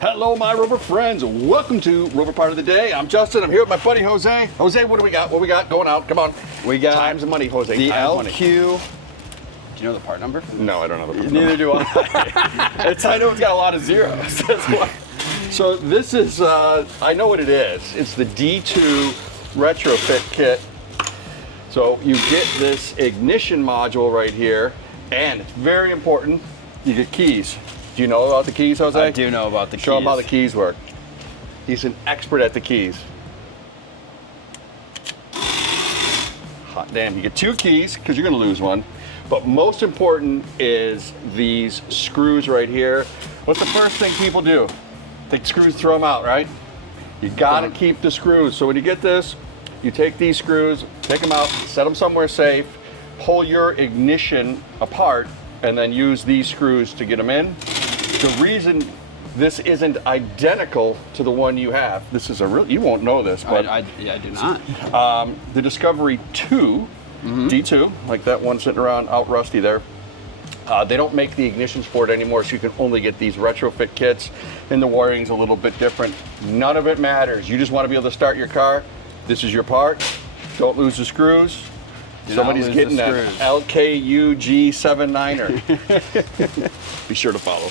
Hello, my Rover friends. Welcome to Rover Part of the Day. I'm Justin. I'm here with my buddy Jose. Jose, what do we got? What we got going out? Come on. We got times and money, Jose. the Times LQ. money. Do you know the part number? No, I don't know the part Neither number. do I. I know it's got a lot of zeros. That's why. So this is, I know what it is. It's the D2 Retrofit kit. So you get this ignition module right here, and it's very important, you get keys. Do you know about the keys, Jose? I do know about the keys. Show him how the keys work. He's an expert at the keys. Hot damn, you get 2 keys, because you're going to lose one. But most important is these screws right here. What's the first thing people do? Take screws, throw them out, right? You gotta keep the screws. So when you get this, you take these screws, take them out, set them somewhere safe, pull your ignition apart, and then use these screws to get them in. The reason this isn't identical to the one you have, this is a real, you won't know this, but I do not. the Discovery 2, D2, like that one sitting around out rusty there, they don't make the ignitions for it anymore, so you can only get these retrofit kits, and the wiring's a little bit different. None of it matters. You just want to be able to start your car. This is your part. Don't lose the screws. Somebody's getting that LKUG 79er. Be sure to follow.